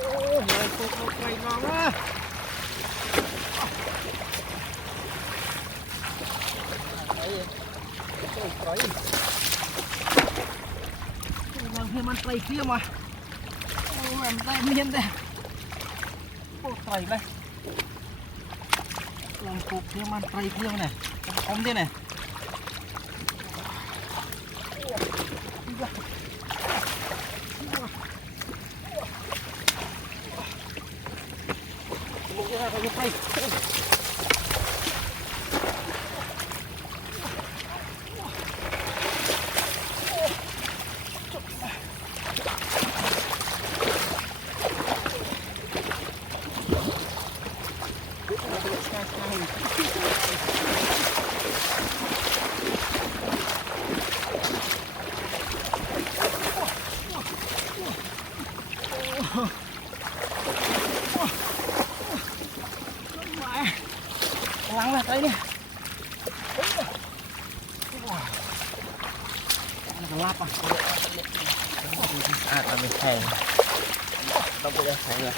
เลยตกลงไปน้องนะบางทีมันไตเกี้ยมาโอ้ยมันได้เมียนได้โอ้ไตเลยลองปลูกเกี้ยมันไตเกี้ยเนี่ยอมดิเนี่ยลูกยังไงเขาจะไปล้างเลยไปเนี่ยลาบอ่ะทำเป็นแทงต้องไปได้แทงเลย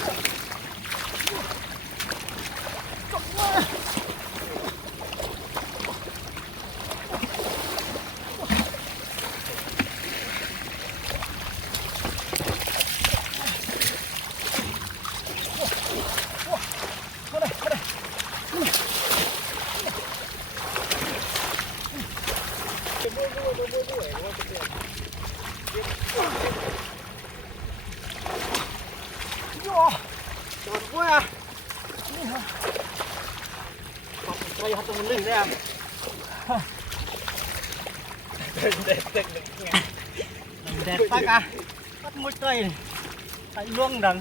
จอดกล้วยอ่ะนี่ฮะไปหัดตรงนึงได้อ่ะเด็ดตักอ่ะตักมวยเตยใส่ล่วงดัง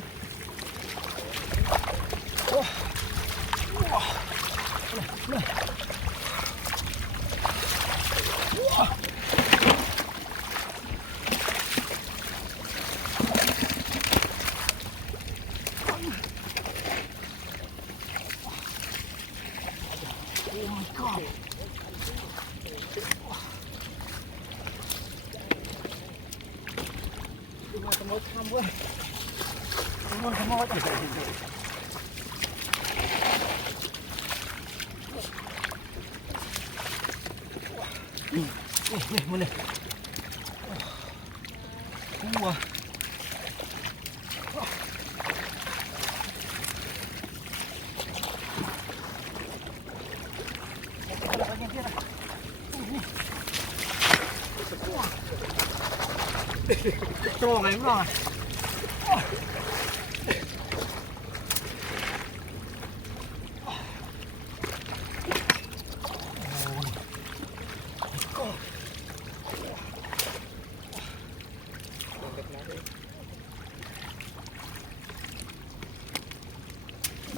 มาขโมยทำเว้ยขโมยนี่มันเลยวัวโตไงไม่รู้อ่ะ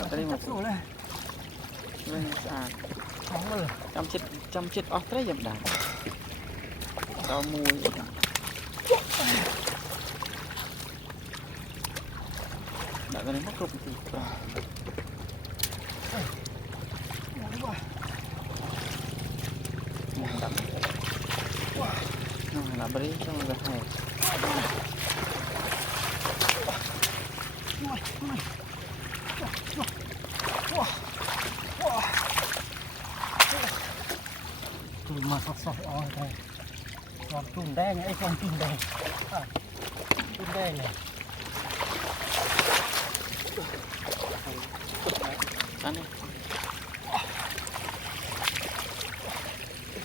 ตอนนี้มันสู้เลยไม่สะอาดจำชิดออกได้ยังได้เรามวยđã cái này mắc cục thì là beri trong là hay từ mà sọc oi đây còn trùng đen ấy con trùng đen này ăn đi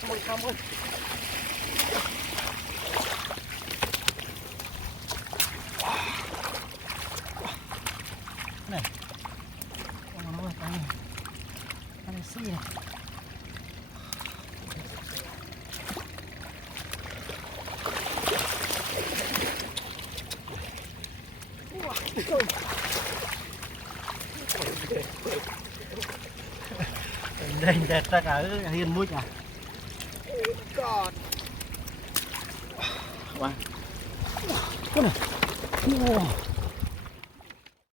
mồi cam ơi này nó ơi ăn này xì này đây đẹp ta cả hiền mũi à còn wow.